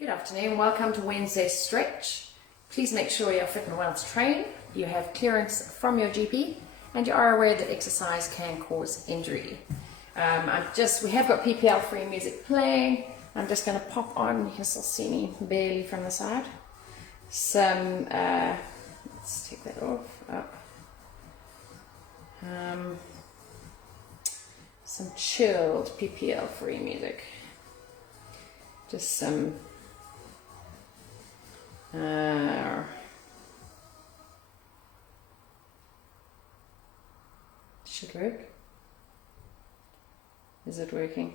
Good afternoon, welcome to Wednesday's stretch. Please make sure you're fit and well to train, you have clearance from your GP, and you are aware that exercise can cause injury. We have got PPL free music playing. I'm just going to pop on, you can still see me barely from the side, some, let's take that off, some chilled PPL free music, just some should work. Is it working?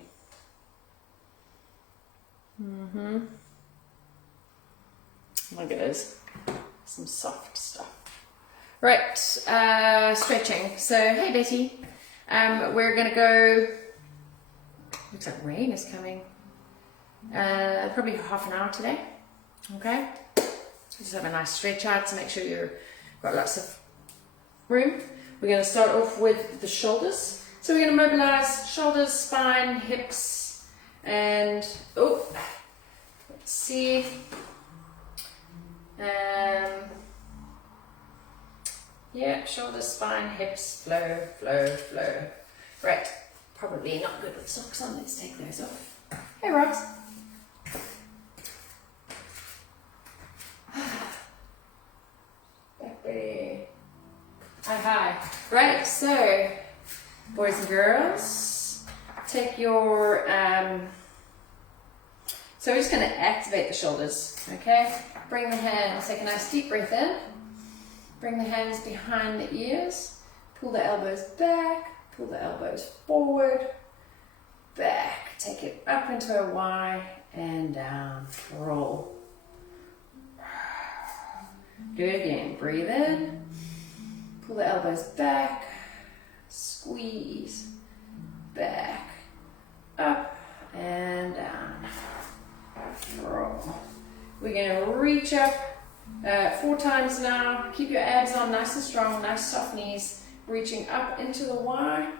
Look at this, some soft stuff. Right, stretching. So, hey Betty, we're gonna go, looks like rain is coming, probably half an hour today, okay? Just have a nice stretch out to make sure you've got lots of room. We're gonna start off with the shoulders. So we're gonna mobilize shoulders, spine, hips, and, let's see, yeah, shoulders, spine, hips, flow, flow, flow. Right, probably not good with socks on, let's take those off. Hey Rox. Back ready. Hi. Right, so, boys and girls, take your, so we're just going to activate the shoulders, okay? Bring the hands, take a nice deep breath in. Bring the hands behind the ears. Pull the elbows back, pull the elbows forward, back. Take it up into a Y and down. Roll. Do it again. Breathe in. Pull the elbows back. Squeeze. Back. Up and down. Roll. We're going to reach up 4 times now. Keep your abs on nice and strong, nice soft knees. Reaching up into the Y.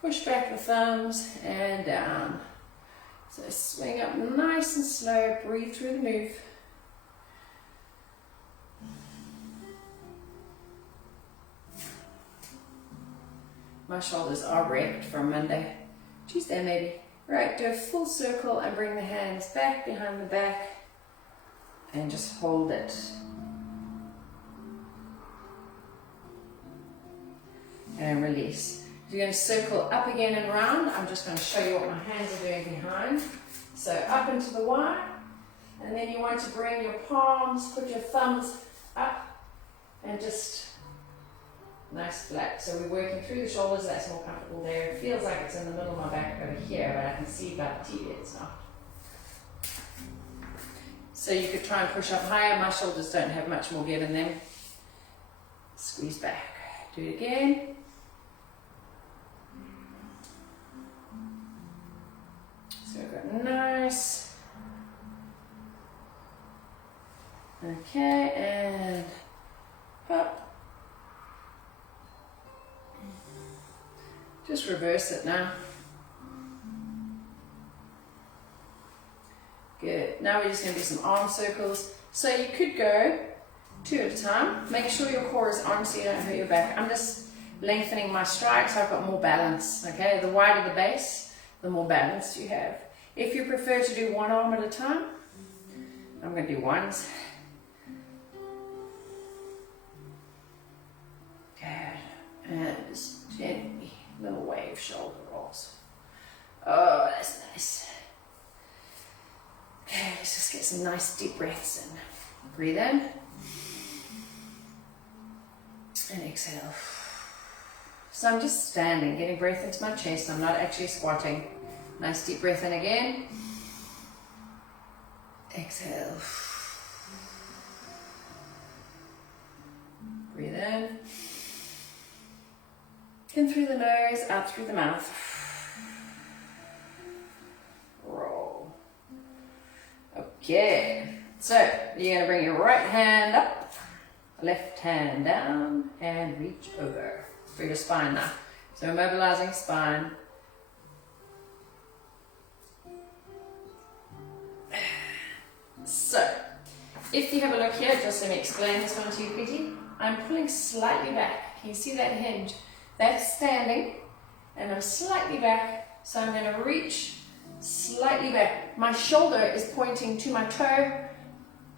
Push back the thumbs and down. So swing up nice and slow. Breathe through the move. My shoulders are wrecked from Monday. Tuesday maybe. Right, do a full circle and bring the hands back behind the back and just hold it. And release. You're going to circle up again and round. I'm just going to show you what my hands are doing behind. So up into the Y, and then you want to bring your palms, put your thumbs up, and just nice flat. So we're working through the shoulders, that's more comfortable there. It feels like it's in the middle of my back over here, but I can see by the TV it's not. So you could try and push up higher. My shoulders don't have much more give in them. Squeeze back. Do it again. So we've got nice. Okay, and up. Just reverse it now. Good. Now we're just going to do some arm circles. So you could go 2 at a time. Make sure your core is on so you don't hurt your back. I'm just lengthening my stride so I've got more balance. Okay, the wider the base, the more balance you have. If you prefer to do 1 arm at a time, I'm going to do ones. Good. And just gently, little wave shoulder rolls. Oh, that's nice. Okay, let's just get some nice deep breaths in. Breathe in. And exhale. So I'm just standing, getting breath into my chest. I'm not actually squatting. Nice deep breath in again. Exhale. Breathe in. In through the nose, out through the mouth. Roll. Okay, so you're going to bring your right hand up, left hand down, and reach over for your spine now. So we're mobilizing spine. So, if you have a look here, just let me explain this one to you quickly. I'm pulling slightly back. Can you see that hinge? That's standing, and I'm slightly back, so I'm going to reach slightly back. My shoulder is pointing to my toe,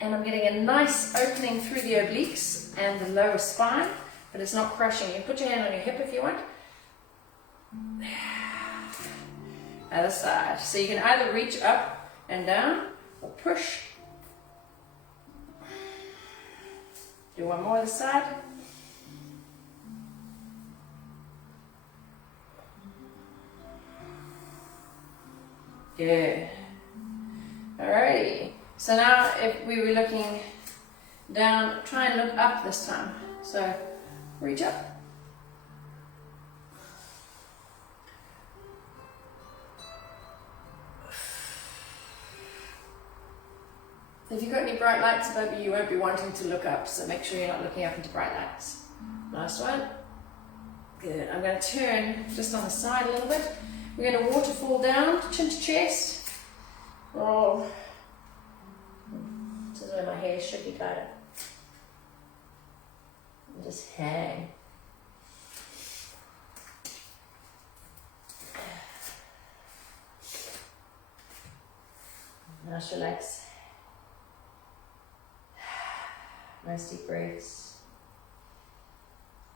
and I'm getting a nice opening through the obliques and the lower spine, but it's not crushing. You put your hand on your hip if you want. Other side. So you can either reach up and down or push. Do one more other side. Good. Alrighty. So now if we were looking down, try and look up this time. So reach up. If you've got any bright lights above you, you won't be wanting to look up, so make sure you're not looking up into bright lights. Nice one. Good. I'm going to turn just on the side a little bit. We're going to waterfall down, chin to chest. Roll. This is where my hair should be tied up. And just hang. Nice relax. Nice deep breaths.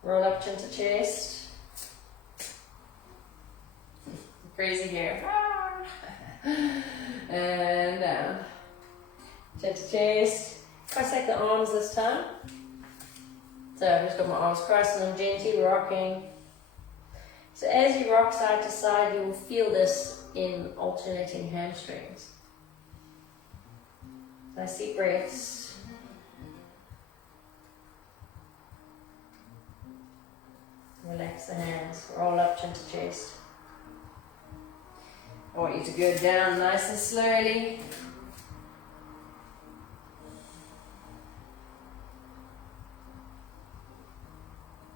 Roll up chin to chest. Crazy hair. And down. Chin to chest. Cross like the arms this time. So I've just got my arms crossed and I'm gently rocking. So as you rock side to side, you will feel this in alternating hamstrings. Nice deep breaths. Relax the hands, roll up chin to chest. I want you to go down nice and slowly.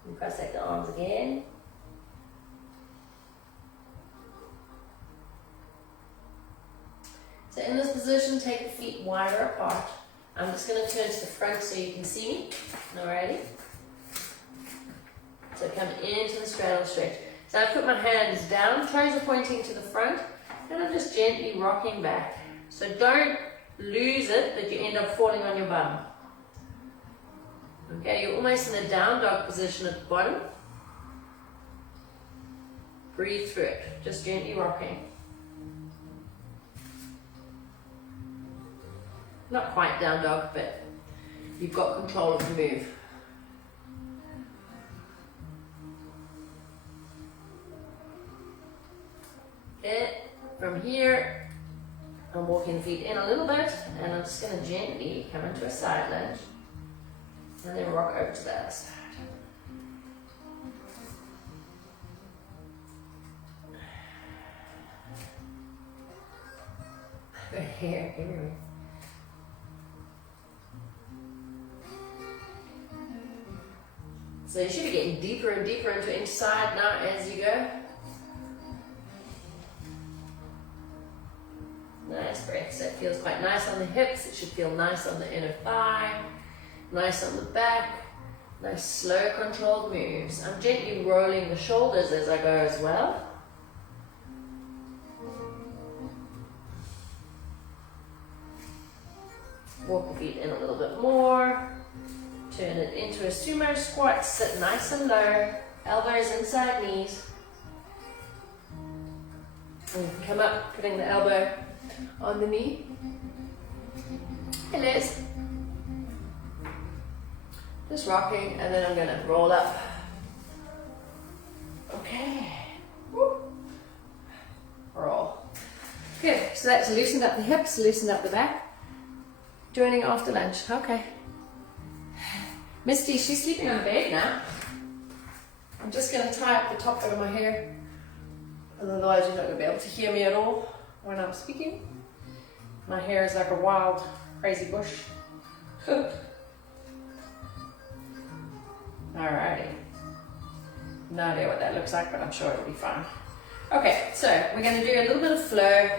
And cross like the arms again. So in this position, take the feet wider apart. I'm just going to turn to the front so you can see me. Alrighty. So come into the straddle stretch. So I put my hands down, toes are pointing to the front, and I'm just gently rocking back. So don't lose it that you end up falling on your bum. Okay, you're almost in a down dog position at the bottom. Breathe through it, just gently rocking. Not quite down dog, but you've got control of the move. From here, I'm walking the feet in a little bit, and I'm just going to gently come into a side lunge, and then rock over to the other side. Here. So you should be getting deeper and deeper into each side now as you go. Nice breath. So it feels quite nice on the hips. It should feel nice on the inner thigh, nice on the back. Nice slow controlled moves. I'm gently rolling the shoulders as I go as well. Walk the feet in a little bit more. Turn it into a sumo squat. Sit nice and low. Elbows inside knees. And come up, putting the elbow on the knee. Hey Liz. Just rocking, and then I'm going to roll up. Okay. Woo. Roll. Good. So that's loosened up the hips, loosened up the back. Joining after lunch. Okay. Misty, she's sleeping on the bed now. I'm just going to tie up the top of my hair. Otherwise you're not going to be able to hear me at all when I'm speaking. My hair is like a wild, crazy bush. Alrighty. No idea what that looks like, but I'm sure it'll be fine. Okay, so we're going to do a little bit of flow.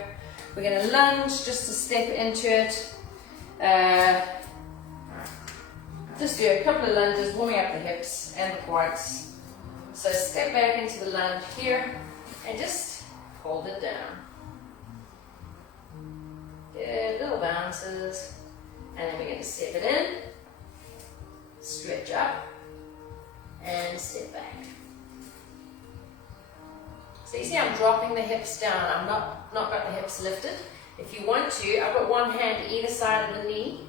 We're going to lunge just to step into it. Just do a couple of lunges, warming up the hips and the quads. So step back into the lunge here and just hold it down. Good, little bounces. And then we're going to step it in, stretch up, and step back. So you see I'm dropping the hips down. I'm not got the hips lifted. If you want to, I've got one hand either side of the knee.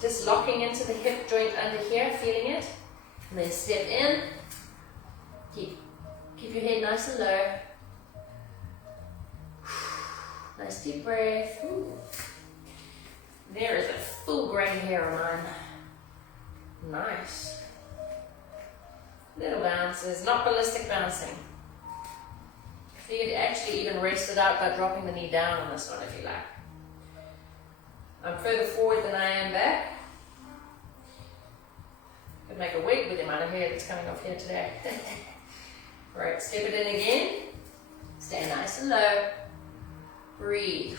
Just locking into the hip joint under here, feeling it. And then step in. Keep your head nice and low. Nice deep breath. Ooh. There is a full grey hair on mine. Nice. Little bounces, not ballistic bouncing. So you could actually even rest it out by dropping the knee down on this one if you like. I'm further forward than I am back. Could make a wig with the amount of hair that's coming off here today. Right, step it in again. Stay nice and low. Breathe.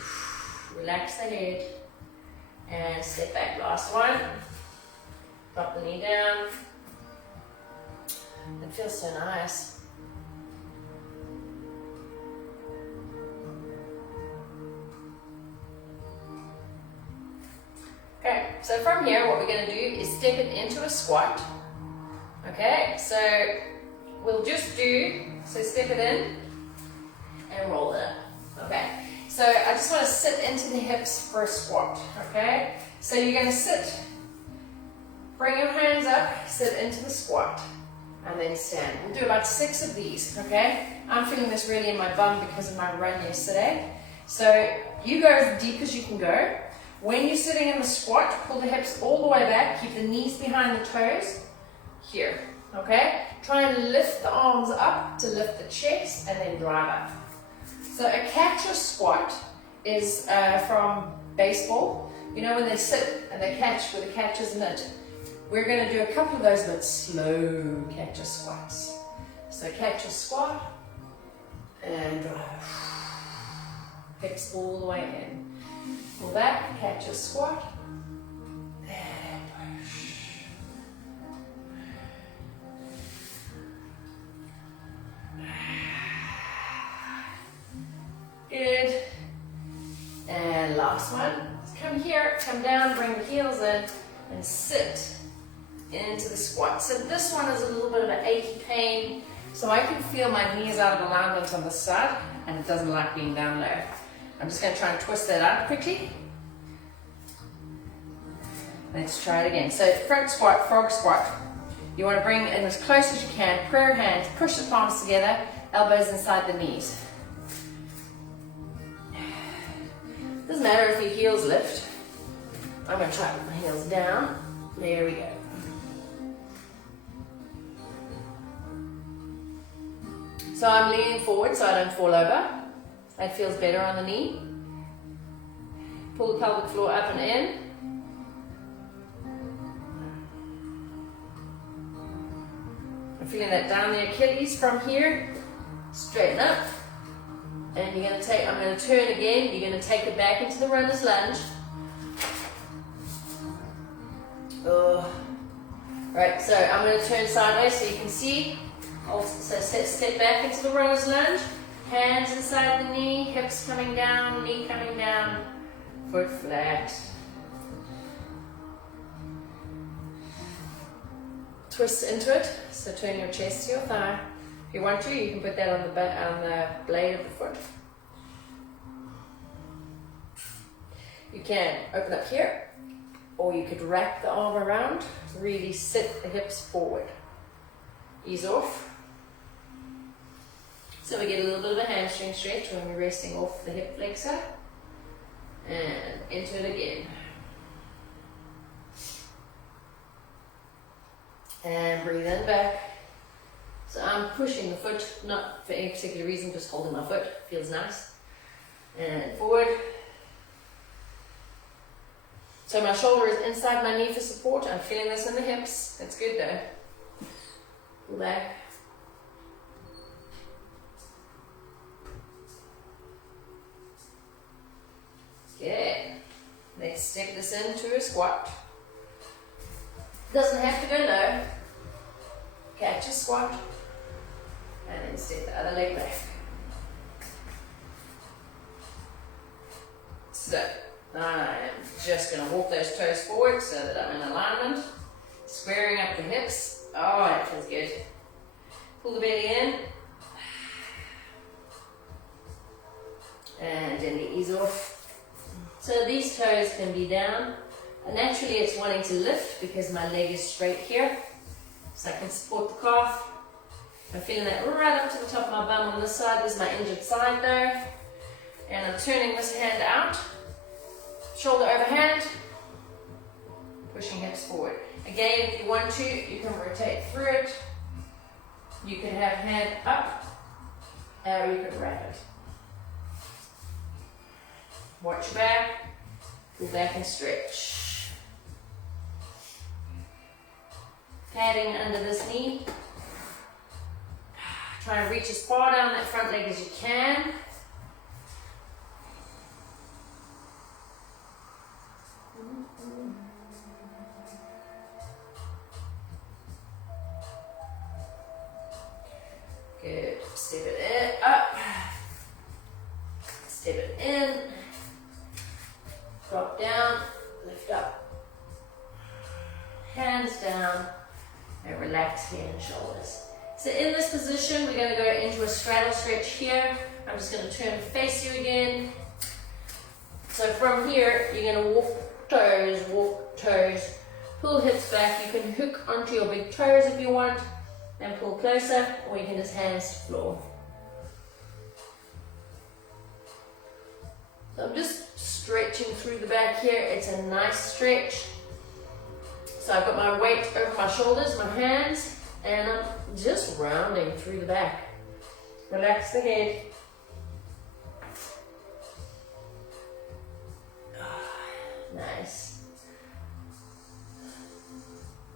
Relax the head. And step back. Last one. Drop the knee down. It feels so nice. Okay, so from here what we're going to do is step it into a squat. Okay, so we'll just do, so step it in and roll it up. Okay, so I just want to sit into the hips for a squat. Okay, so you're going to sit, bring your hands up, sit into the squat, and then stand. We'll do about 6 of these. Okay, I'm feeling this really in my bum because of my run yesterday. So you go as deep as you can go. When you're sitting in the squat, pull the hips all the way back, keep the knees behind the toes, here, okay? Try and lift the arms up to lift the chest and then drive up. So a catcher squat is from baseball. You know when they sit and they catch with a catcher's mitt? We're going to do a couple of those but slow catcher squats. So catcher squat and drive. Hips all the way in. Pull back, catch a squat, and push. Good. And last one. Come here, come down, bring the heels in, and sit into the squat. So this one is a little bit of an achy pain, so I can feel my knees out of alignment on this side, and it doesn't like being down low. I'm just going to try and twist that out quickly. Let's try it again. So front squat, frog squat. You want to bring in as close as you can, prayer hands, push the palms together, elbows inside the knees. Doesn't matter if your heels lift. I'm going to try to put my heels down. There we go. So I'm leaning forward so I don't fall over. That feels better on the knee. Pull the pelvic floor up and in. I'm feeling that down the Achilles from here. Straighten up. And you're going to take, I'm going to turn again. You're going to take it back into the runner's lunge. Oh. Right, so I'm going to turn sideways so you can see. Also, so step back into the runner's lunge. Hands inside the knee, hips coming down, knee coming down, foot flat. Twist into it, so turn your chest to your thigh. If you want to, you can put that on the blade of the foot. You can open up here, or you could wrap the arm around, really sit the hips forward. Ease off. So we get a little bit of a hamstring stretch when we're resting off the hip flexor. And into it again. And breathe in back. So I'm pushing the foot, not for any particular reason, just holding my foot. Feels nice. And forward. So my shoulder is inside my knee for support. I'm feeling this in the hips. That's good though. Pull back. Good. Let's step this into a squat. Doesn't have to go low. Catch a squat. And then step the other leg back. So, I am just going to walk those toes forward so that I'm in alignment. Squaring up the hips. Oh, that feels good. Pull the belly in. And gently ease off. So these toes can be down. And naturally it's wanting to lift because my leg is straight here. So I can support the calf. I'm feeling that right up to the top of my bum on this side. This is my injured side though. And I'm turning this hand out. Shoulder over hand. Pushing hips forward. Again, if you want to, you can rotate through it. You can have hand up. Or you can wrap it. Watch your back. Pull back and stretch. Padding under this knee. Try and reach as far down that front leg as you can. Good. Step it up. Step it in. Drop down. Lift up. Hands down. And relax here and shoulders. So in this position, we're going to go into a straddle stretch here. I'm just going to turn and face you again. So from here, you're going to walk toes, pull hips back. You can hook onto your big toes if you want and pull closer, or you can just hands to floor. So I'm just stretching through the back here. It's a nice stretch. So I've got my weight over my shoulders, my hands, and I'm just rounding through the back. Relax the head. Nice.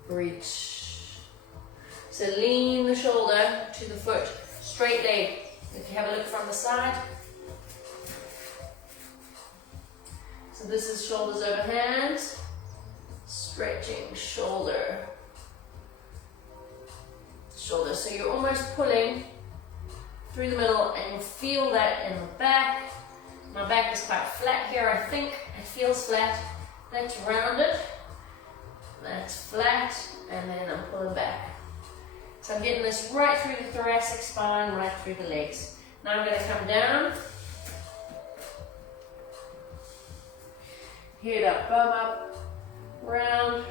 Reach. So lean the shoulder to the foot. Straight leg. If you have a look from the side. So this is shoulders over hands. Stretching shoulder. Shoulder. So you're almost pulling through the middle and you feel that in the back. My back is quite flat here, I think. It feels flat. That's rounded. That's flat. And then I'm pulling back. So I'm getting this right through the thoracic spine, right through the legs. Now I'm going to come down. Head up, bum up, round.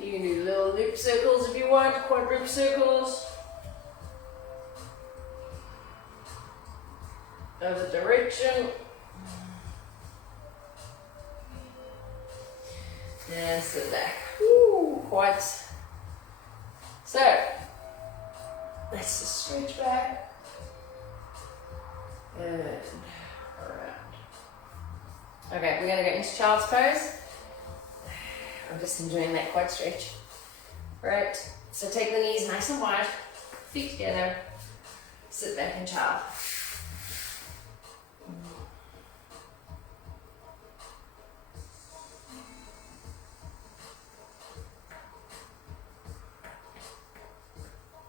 You can do little loop circles if you want, quadruped circles. Other direction. And sit back. Ooh, quite. So, let's just stretch back. And around. Okay, we're going to go into child's pose. I'm just enjoying that quad stretch. Right, so take the knees nice and wide, feet together, sit back in child.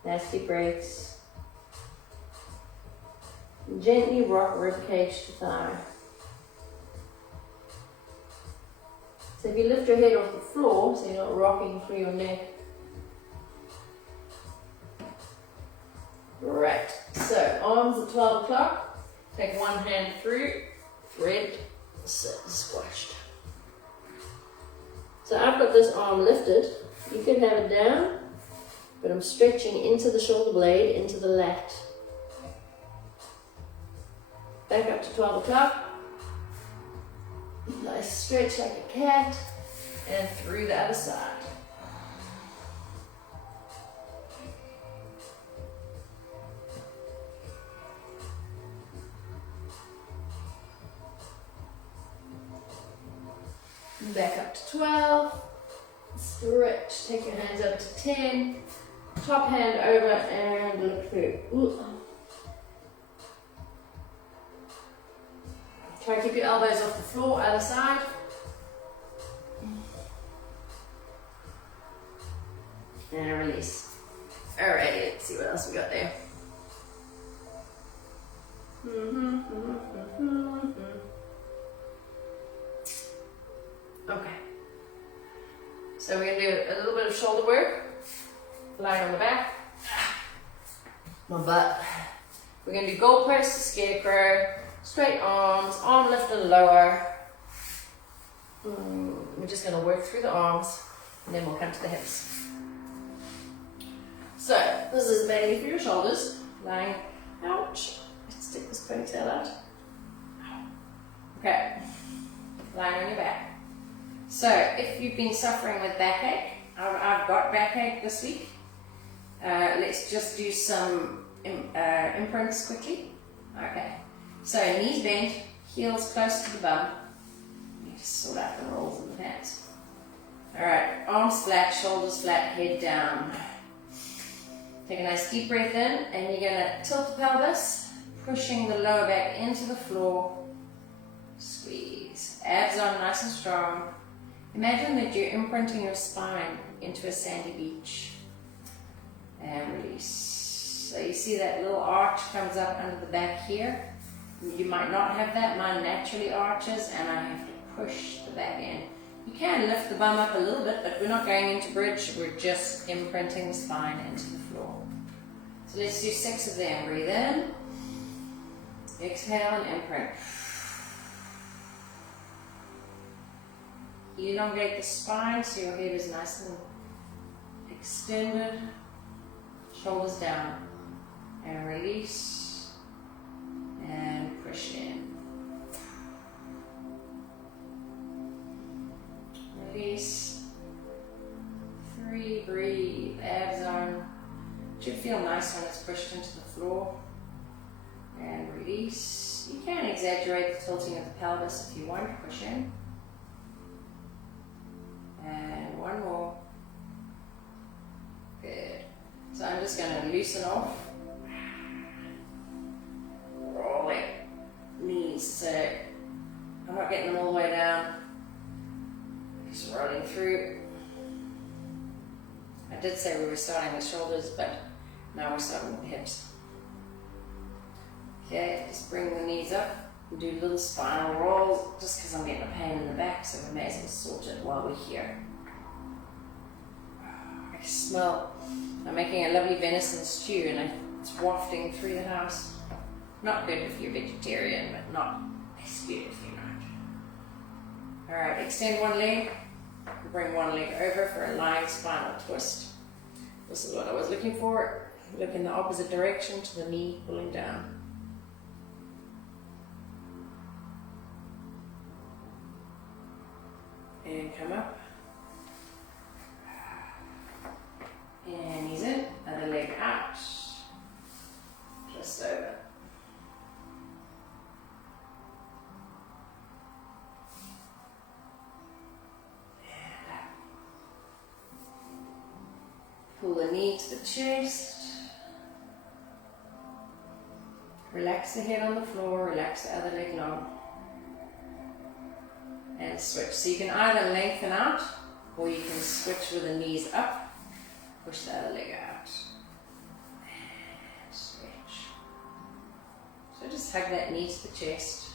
Nasty breaks. Gently rock rib cage to thigh. So if you lift your head off the floor, so you're not rocking through your neck. Right, so arms at 12 o'clock. Take one hand through, thread, sit, squashed. So I've got this arm lifted. You can have it down, but I'm stretching into the shoulder blade, into the lat. Back up to 12 o'clock. Nice stretch like a cat, and through the other side. Back up to 12. Stretch. Take your hands up to 10. Top hand over and look through. Ooh. Try to keep your elbows off the floor, other side. And release. Alrighty, let's see what else we got there. Okay. So we're going to do a little bit of shoulder work. Lying on the back. My butt. We're going to do goal press to scarecrow. Straight arms, arm lift and lower. We're just going to work through the arms and then we'll come to the hips. So, this is mainly for your shoulders. Lying, ouch. Let's take this ponytail out. Okay, lying on your back. So, if you've been suffering with backache, I've got backache this week. Let's just do some imprints quickly. Okay, so knees bent, heels close to the bum. You just sort out the rolls in the pants. Alright, arms flat, shoulders flat, head down. Take a nice deep breath in, and you're going to tilt the pelvis, pushing the lower back into the floor. Squeeze. Abs on nice and strong. Imagine that you're imprinting your spine into a sandy beach. And release. So you see that little arch comes up under the back here. You might not have that. Mine naturally arches, and I have to push the back in. You can lift the bum up a little bit, but we're not going into bridge. We're just imprinting the spine into the floor. So let's do 6 of them. Breathe in. Exhale and imprint. Elongate the spine so your head is nice and extended. Shoulders down. And release. And push in. Release. 3, breathe, abs on. It should feel nice when it's pushed into the floor. And release. You can exaggerate the tilting of the pelvis if you want to push in. And one more. Good. So I'm just going to loosen off. Rolling knees. So I'm not getting them all the way down. Just rolling through. I did say we were starting with shoulders, but now we're starting with the hips. Okay, just bring the knees up and do little spinal rolls, just because I'm getting a pain in the back, so we may as well sort it while we're here. I smell, I'm making a lovely venison stew and it's wafting through the house. Not good if you're vegetarian, but not as good if you're not. Alright, extend one leg. Bring one leg over for a lying spinal twist. This is what I was looking for. Look in the opposite direction to the knee pulling down. And come up. And knees in. Other leg out. Just over. Pull the knee to the chest. Relax the head on the floor, relax the other leg long. And switch. So you can either lengthen out, or you can switch with the knees up, push the other leg out. And switch. So just hug that knee to the chest.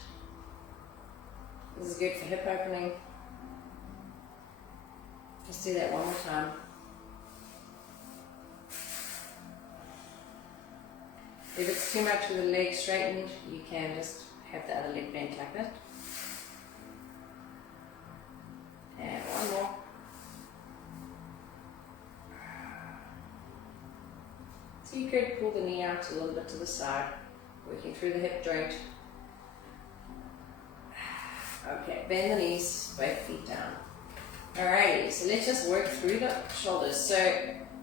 This is good for hip opening. Let's do that one more time. If it's too much with the leg straightened, you can just have the other leg bent like that. And one more. So you could pull the knee out a little bit to the side, working through the hip joint. Okay, bend the knees, both feet down. Alrighty, so let's just work through the shoulders. So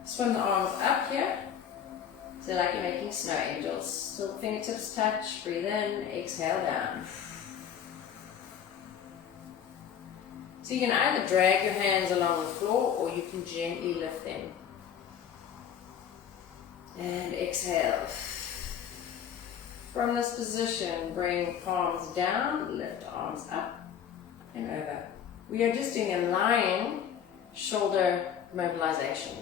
swim the arms up here. So like you're making snow angels. So fingertips touch, breathe in, exhale down. So you can either drag your hands along the floor or you can gently lift them. And exhale. From this position, bring palms down, lift arms up and over. We are just doing a lying shoulder mobilization.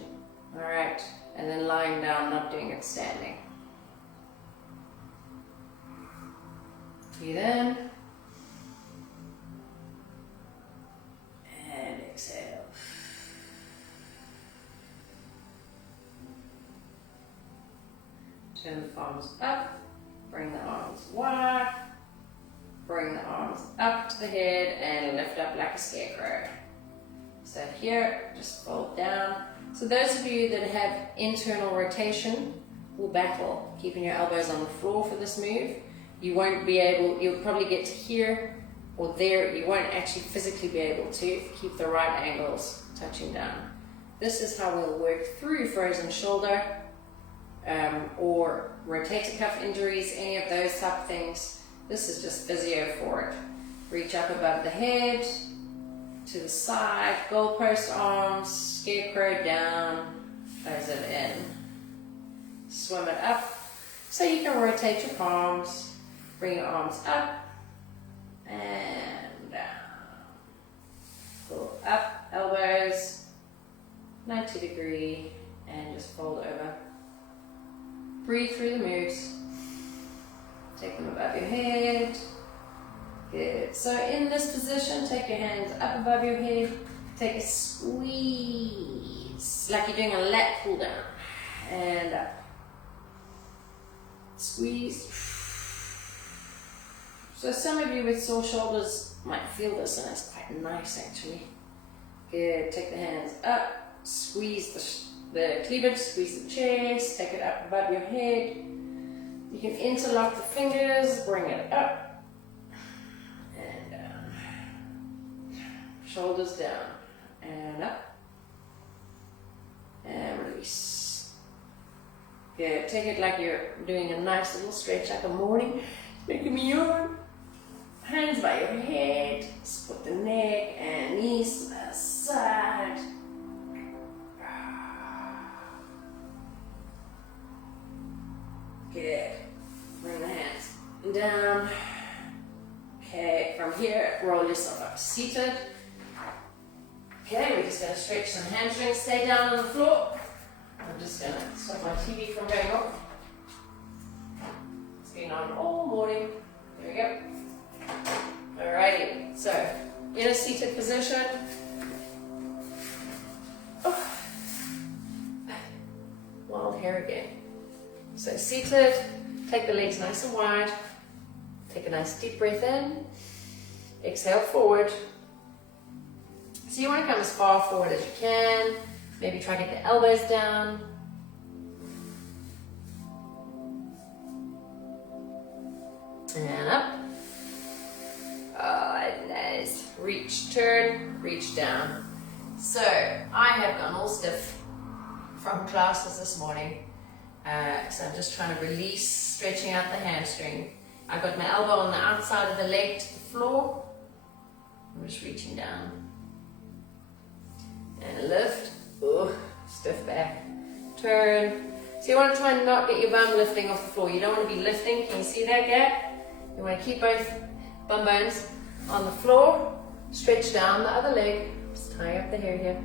All right, and then lying down, not doing it standing. Breathe in. And exhale. Turn the palms up, bring the arms wide, bring the arms up to the head and lift up like a scarecrow. So here, just fold down. So those of you that have internal rotation will battle keeping your elbows on the floor for this move. You won't be able, you'll probably get to here or there, you won't actually physically be able to keep the right angles touching down. This is how we'll work through frozen shoulder or rotator cuff injuries, any of those type of things. This is just physio for it. Reach up above the head, to the side, goalpost arms, scarecrow down, close it in. Swim it up. So you can rotate your palms, bring your arms up and down. Pull up, elbows, 90 degree, and just fold over. Breathe through the moves. Take them above your head. Good. So in this position, take your hands up above your head. Take a squeeze, like you're doing a lat pull down. And up. Squeeze. So some of you with sore shoulders might feel this, and it's quite nice actually. Good. Take the hands up. Squeeze the cleavage. Squeeze the chest. Take it up above your head. You can interlock the fingers. Bring it up. Shoulders down and up and release. Good. Take it like you're doing a nice little stretch like a morning. It's making me yawn. Hands by your head. Split the neck and knees to the side. Good. Bring the hands down. Okay, from here, roll yourself up seated. Okay, we're just going to stretch some hamstrings, stay down on the floor. I'm just going to stop my TV from going off. It's been on all morning. There we go. Alrighty, so in a seated position. Oh. Wild hair again. So seated, take the legs nice and wide. Take a nice deep breath in. Exhale forward. So you want to come as far forward as you can. Maybe try to get the elbows down. And up. Oh, nice. Reach, turn, reach down. So I have gone all stiff from classes this morning. So I'm just trying to release, stretching out the hamstring. I've got my elbow on the outside of the leg to the floor. I'm just reaching down. And lift. Ooh, stiff back. Turn. So you want to try and not get your bum lifting off the floor. You don't want to be lifting. Can you see that gap? You want to keep both bum bones on the floor. Stretch down the other leg. Just tie up the hair here.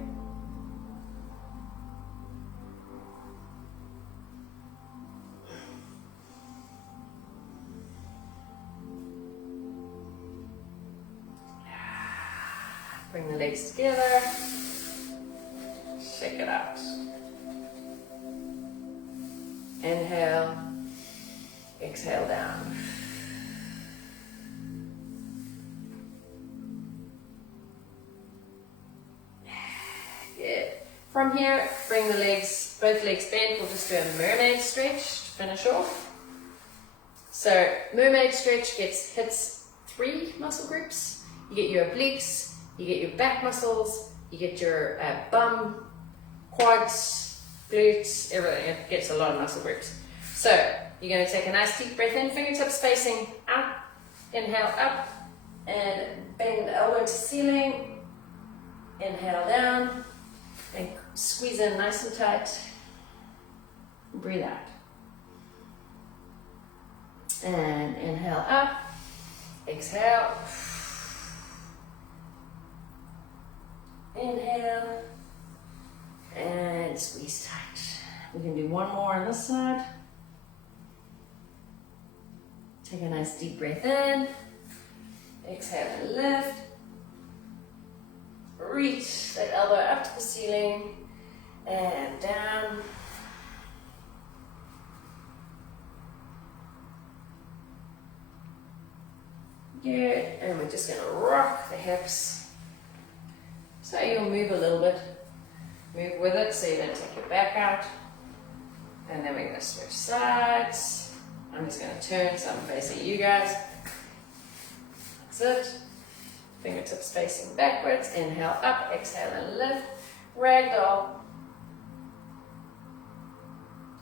Bring the legs together. Shake it out. Inhale. Exhale down. Good. From here, bring the legs, both legs bent. We'll just do a mermaid stretch to finish off. So, mermaid stretch hits 3 muscle groups. You get your obliques, you get your back muscles, you get your bum, quads, glutes, everything. It gets a lot of muscle groups. So, you're going to take a nice deep breath in, fingertips facing out, inhale up, and bend the elbow to ceiling, inhale down, and squeeze in nice and tight, breathe out. And inhale up, exhale. Inhale, and squeeze tight. We can do one more on this side. Take a nice deep breath in. Exhale and lift. Reach that elbow up to the ceiling and down. Good, and we're just going to rock the hips. So you'll move a little bit. Move with it so you don't take your back out. And then we're going to switch sides. I'm just going to turn so I'm facing you guys. That's it. Fingertips facing backwards. Inhale up, exhale and lift. Ragdoll.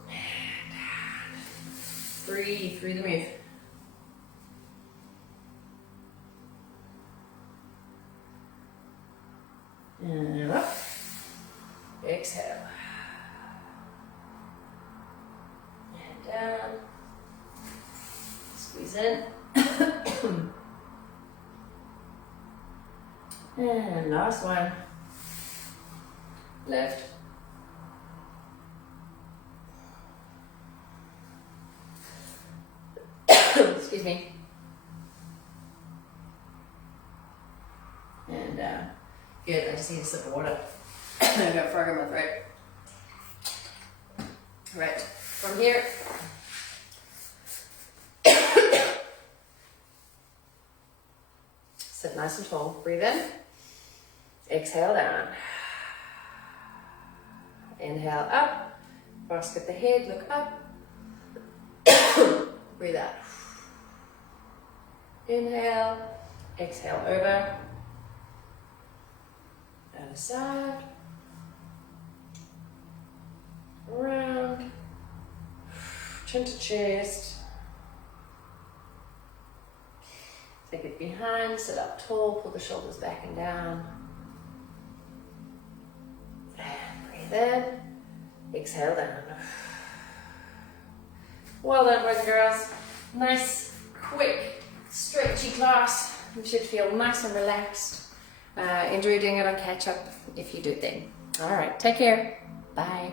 And down. Breathe through the move. And up. Exhale. And down. Squeeze in. And last one. Lift. Excuse me. And good, I just need a sip of water. I've got frog in my throat. Right, from here. Sit nice and tall. Breathe in. Exhale down. Inhale up. Basket the head, look up. Breathe out. Inhale. Exhale over. Other side. Round. Chin to chest. Take it behind, sit up tall, pull the shoulders back and down. And breathe in. Exhale down. Well done, boys and girls. Nice, quick, stretchy class. You should feel nice and relaxed. Enjoy doing it on catch up if you do it then. All right, take care. Bye.